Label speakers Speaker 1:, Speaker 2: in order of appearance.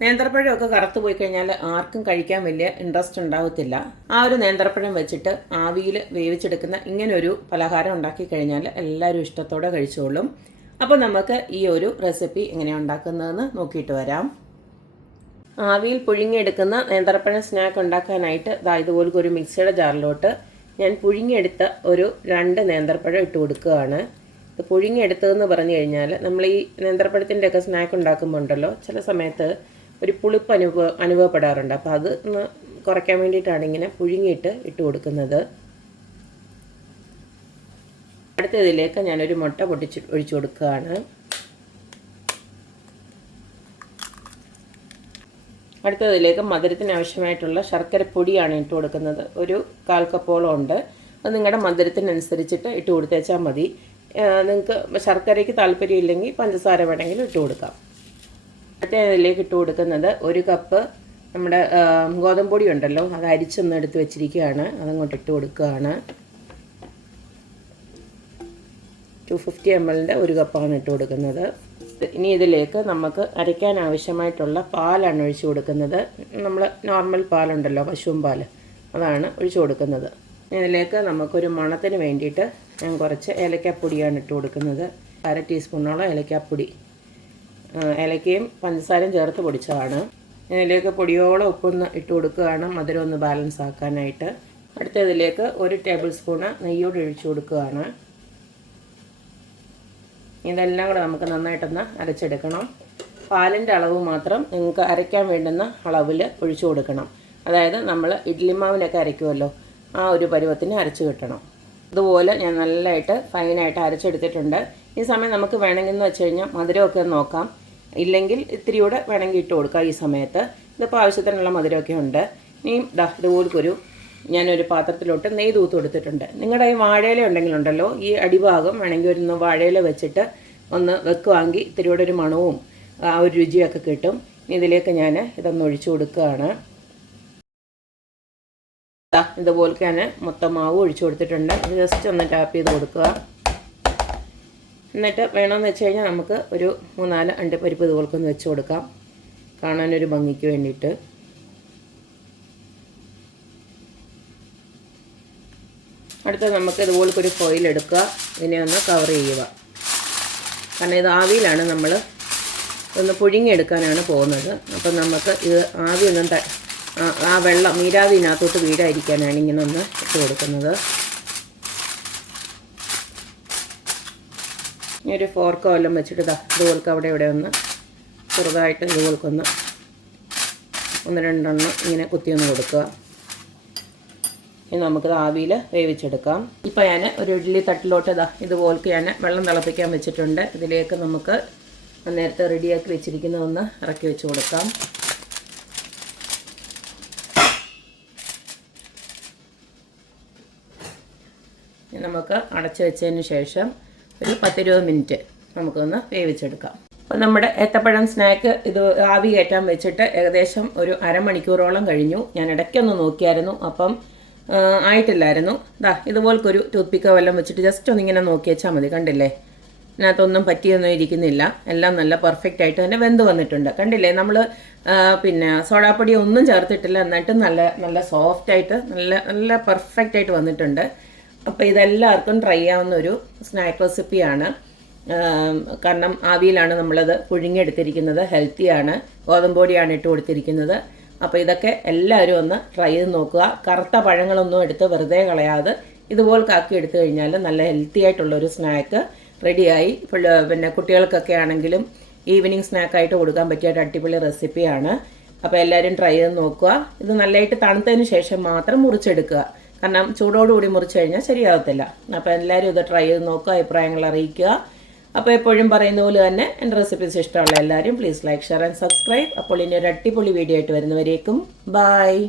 Speaker 1: നേന്ത്രപ്പഴമൊക്കെ കറുത്തു പോയി കഴിഞ്ഞാൽ ആർക്കും കഴിക്കാൻ വലിയ ഇൻട്രസ്റ്റ് ഉണ്ടാവത്തില്ല. ആ ഒരു നേന്ത്രപ്പഴം വെച്ചിട്ട് ആവിയിൽ വേവിച്ചെടുക്കുന്ന ഇങ്ങനൊരു പലഹാരം ഉണ്ടാക്കി കഴിഞ്ഞാൽ എല്ലാവരും ഇഷ്ടത്തോടെ കഴിച്ചോളും. അപ്പോൾ നമുക്ക് ഈ ഒരു റെസിപ്പി എങ്ങനെയാണ് ഉണ്ടാക്കുന്നതെന്ന് നോക്കിയിട്ട് വരാം. ആവിയിൽ പുഴുങ്ങിയെടുക്കുന്ന നേന്ത്രപ്പഴം സ്നാക്ക് ഉണ്ടാക്കാനായിട്ട് ഇതാ ഇതുപോലെ ഒരു മിക്സിയുടെ ജാറിലോട്ട് ഞാൻ പുഴുങ്ങിയെടുത്ത ഒരു രണ്ട് നേന്ത്രപ്പഴം ഇട്ട് കൊടുക്കുകയാണ്. ഇത് പുഴുങ്ങിയെടുത്തതെന്ന് പറഞ്ഞു കഴിഞ്ഞാൽ നമ്മൾ ഈ നേന്ത്രപ്പഴത്തിന്റെയൊക്കെ സ്നാക്ക് ഉണ്ടാക്കുമ്പോൾ ഉണ്ടല്ലോ ചില സമയത്ത് ഒരു പുളിപ്പ് അനുഭവ അനുഭവപ്പെടാറുണ്ട്. അപ്പോൾ അത് ഒന്ന് കുറയ്ക്കാൻ വേണ്ടിയിട്ടാണ് ഇങ്ങനെ പുഴുങ്ങിയിട്ട് ഇട്ട് കൊടുക്കുന്നത്. അടുത്തതിലേക്ക് ഞാനൊരു മുട്ട പൊട്ടിച്ച് ഒഴിച്ചു കൊടുക്കുകയാണ്. അടുത്തതിലേക്ക് മധുരത്തിന് ആവശ്യമായിട്ടുള്ള ശർക്കര പൊടിയാണ് ഇട്ട് കൊടുക്കുന്നത്. ഒരു കാൽ കപ്പോളം ഉണ്ട്. അത് നിങ്ങളുടെ മധുരത്തിനനുസരിച്ചിട്ട് ഇട്ട് കൊടുത്തേച്ചാൽ മതി. നിങ്ങൾക്ക് ശർക്കരയ്ക്ക് താല്പര്യമില്ലെങ്കിൽ പഞ്ചസാര വേണമെങ്കിൽ ഇട്ട് കൊടുക്കാം. ഇതിലേക്ക് ഇട്ട് കൊടുക്കുന്നത് ഒരു കപ്പ് നമ്മുടെ ഗോതമ്പൊടി ഉണ്ടല്ലോ അത് അരിച്ചൊന്ന് എടുത്ത് വെച്ചിരിക്കുകയാണ്. അതങ്ങോട്ട് ഇട്ട് കൊടുക്കുകയാണ്. ടു ഫിഫ്റ്റി എം എല്ലിന്റെ ഒരു കപ്പാണ് ഇട്ട് കൊടുക്കുന്നത്. ഇനി ഇതിലേക്ക് നമുക്ക് അരയ്ക്കാൻ ആവശ്യമായിട്ടുള്ള പാലാണ് ഒഴിച്ചു കൊടുക്കുന്നത്. നമ്മൾ നോർമൽ പാലുണ്ടല്ലോ പശുവും പാൽ അതാണ് ഒഴിച്ചു കൊടുക്കുന്നത്. ഇതിലേക്ക് നമുക്കൊരു മണത്തിന് വേണ്ടിയിട്ട് ഞാൻ കുറച്ച് ഏലക്കാപ്പൊടിയാണ് ഇട്ട് കൊടുക്കുന്നത്. അര ടീസ്പൂണോളം ഏലക്കാപ്പൊടി. ഏലക്കയും പഞ്ചസാരയും ചേർത്ത് പൊടിച്ചതാണ്. ഇതിലേക്ക് പൊടിയോളം ഉപ്പൊന്ന് ഇട്ട് കൊടുക്കുകയാണ്. മധുരം ഒന്ന് ബാലൻസ് ആക്കാനായിട്ട്. അടുത്തതിലേക്ക് ഒരു ടേബിൾ സ്പൂണ് നെയ്യോട് ഒഴിച്ചു കൊടുക്കുകയാണ്. ഇതെല്ലാം കൂടെ നമുക്ക് നന്നായിട്ടൊന്ന് അരച്ചെടുക്കണം. പാലിന്റെ അളവ് മാത്രം നിങ്ങൾക്ക് അരയ്ക്കാൻ വേണ്ടുന്ന അളവിൽ ഒഴിച്ചു കൊടുക്കണം. അതായത് നമ്മൾ ഇഡ്ഡലി മാവിനൊക്കെ അരയ്ക്കുമല്ലോ ആ ഒരു പരുവത്തിന് അരച്ച് കിട്ടണം. അതുപോലെ ഞാൻ നല്ലതായിട്ട് ഫൈനായിട്ട് അരച്ചെടുത്തിട്ടുണ്ട്. ഈ സമയം നമുക്ക് വേണമെങ്കിൽ വെച്ച് കഴിഞ്ഞാൽ മധുരമൊക്കെ നോക്കാം. ഇല്ലെങ്കിൽ ഇത്തിരി കൂടെ വേണമെങ്കിൽ ഇട്ട് കൊടുക്കാം ഈ സമയത്ത്. ഇതിപ്പോൾ ആവശ്യത്തിനുള്ള മധുരമൊക്കെ ഉണ്ട്. ഇനിയും ദാ ഇതുപോലൊരു ഞാനൊരു പാത്രത്തിലോട്ട് നെയ്യ് തൂത്ത് കൊടുത്തിട്ടുണ്ട്. നിങ്ങളുടെ ഈ വാഴയില ഉണ്ടെങ്കിലുണ്ടല്ലോ ഈ അടിഭാഗം വേണമെങ്കിൽ ഒരു വാഴയില വെച്ചിട്ട് ഒന്ന് വെക്കുവാങ്കിൽ ഇത്തിരി കൂടെ ഒരു മണവും ആ ഒരു രുചിയൊക്കെ കിട്ടും. ഇതിലേക്ക് ഞാൻ ഇതൊന്ന് ഒഴിച്ചു കൊടുക്കുകയാണ്. ഇതുപോലെ ഞാൻ മൊത്തം മാവ് ഒഴിച്ചു കൊടുത്തിട്ടുണ്ട്. ജസ്റ്റ് ഒന്ന് ടാപ്പ് ചെയ്ത് കൊടുക്കുക. എന്നിട്ട് വേണമെന്ന് വെച്ച് കഴിഞ്ഞാൽ നമുക്ക് ഒരു മൂന്നാൽ അണ്ടിപ്പരിപ്പ് ഇതുപോലൊക്കെ ഒന്ന് വെച്ച് കൊടുക്കാം. കാണാനൊരു ഭംഗിക്ക് വേണ്ടിയിട്ട്. അടുത്ത നമുക്ക് ഇതുപോലത്തെ ഒരു ഫോയിൽ എടുക്കുക. ഇതിനെ ഒന്ന് കവർ ചെയ്യുക. കാരണം ഇത് ആവിയിലാണ് നമ്മൾ ഒന്ന് പുഴുങ്ങിയെടുക്കാനാണ് പോകുന്നത്. അപ്പം നമുക്ക് ഇത് ആവി ഒന്നും ആ വെള്ളം നീരാവിനകത്തോട്ട് വീടായിരിക്കാനാണ് ഇങ്ങനെ ഒന്ന് ഇട്ട് കൊടുക്കുന്നത്. ഇനി ഒരു ഫോർക്കോ എല്ലാം വെച്ചിട്ട് ഇതാ അവിടെ ഇവിടെ ഒന്ന് ചെറുതായിട്ട് ഇതുപോലക്കൊന്ന് ഒന്ന് രണ്ടെണ്ണം ഇങ്ങനെ കുത്തി ഒന്ന് കൊടുക്കുക. ഇനി നമുക്കിത് ആവിയിൽ വേവിച്ചെടുക്കാം. ഇപ്പം ഞാൻ ഒരു ഇഡ്ഡലി തട്ടിലോട്ട് ഇതാ ഇതുപോലെ ഞാൻ വെള്ളം തിളപ്പിക്കാൻ വെച്ചിട്ടുണ്ട്. ഇതിലേക്ക് നമുക്ക് നേരത്തെ റെഡിയാക്കി വെച്ചിരിക്കുന്നതൊന്ന് ഇറക്കി വെച്ച് കൊടുക്കാം. നമുക്ക് അടച്ചു വെച്ചതിന് ശേഷം ഒരു പത്തിരുപത് മിനിറ്റ് നമുക്കൊന്ന് വേവിച്ചെടുക്കാം. അപ്പോൾ നമ്മുടെ ഏത്തപ്പഴം സ്നാക്ക് ഇത് ആവി കയറ്റാൻ വെച്ചിട്ട് ഏകദേശം ഒരു അരമണിക്കൂറോളം കഴിഞ്ഞു. ഞാൻ ഇടയ്ക്കൊന്ന് നോക്കിയായിരുന്നു. അപ്പം ആയിട്ടില്ലായിരുന്നു. ദാ ഇതുപോലൊരു ടൂത്ത് പിക്കോ വല്ലതും വെച്ചിട്ട് ജസ്റ്റ് ഒന്നിങ്ങനെ നോക്കി വെച്ചാൽ മതി. കണ്ടില്ലേ? ഇതിനകത്തൊന്നും പറ്റിയൊന്നും ഇരിക്കുന്നില്ല. എല്ലാം നല്ല പെർഫെക്റ്റ് ആയിട്ട് തന്നെ വെന്ത് വന്നിട്ടുണ്ട്. കണ്ടില്ലേ? നമ്മൾ പിന്നെ സോഡാപ്പൊടി ഒന്നും ചേർത്തിട്ടില്ല. എന്നിട്ട് നല്ല നല്ല സോഫ്റ്റ് ആയിട്ട് നല്ല നല്ല പെർഫെക്റ്റ് ആയിട്ട് വന്നിട്ടുണ്ട്. അപ്പോൾ ഇതെല്ലാവർക്കും ട്രൈ ആവുന്ന ഒരു സ്നാക്ക് റെസിപ്പിയാണ് കാരണം ആവിയിലാണ് നമ്മളത് പുഴുങ്ങിയെടുത്തിരിക്കുന്നത് ഹെൽത്തിയാണ് ഗോതമ്പൊടിയാണ് ഇട്ട് കൊടുത്തിരിക്കുന്നത്. അപ്പോൾ ഇതൊക്കെ എല്ലാവരും ഒന്ന് ട്രൈ ചെയ്ത് നോക്കുക. കറുത്ത പഴങ്ങളൊന്നും എടുത്ത് വെറുതെ കളയാതെ ഇതുപോലെ കാക്കി എടുത്തു കഴിഞ്ഞാൽ നല്ല ഹെൽത്തി ആയിട്ടുള്ളൊരു സ്നാക്ക് റെഡിയായി. പിന്നെ കുട്ടികൾക്കൊക്കെ ആണെങ്കിലും ഈവനിങ് സ്നാക്കായിട്ട് കൊടുക്കാൻ പറ്റിയ ഒരു അടിപൊളി റെസിപ്പിയാണ് അപ്പോൾ എല്ലാവരും ട്രൈ ചെയ്ത് നോക്കുക. ഇത് നല്ലതായിട്ട് തണുത്തതിന് ശേഷം മാത്രം മുറിച്ചെടുക്കുക. കാരണം ചൂടോടുകൂടി മുറിച്ച് കഴിഞ്ഞാൽ ശരിയാകത്തില്ല അപ്പോൾ എല്ലാവരും ഇത് ട്രൈ ചെയ്ത് നോക്കുക അഭിപ്രായങ്ങൾ അറിയിക്കുക. അപ്പോൾ എപ്പോഴും പറയുന്ന പോലെ തന്നെ എന്റെ റെസിപ്പീസ് ഇഷ്ടമുള്ള എല്ലാവരും please like share and subscribe അപ്പോൾ ഇനി ഒരു അടിപൊളി വീഡിയോ ആയിട്ട് വരുന്നവരേക്കും ബായ്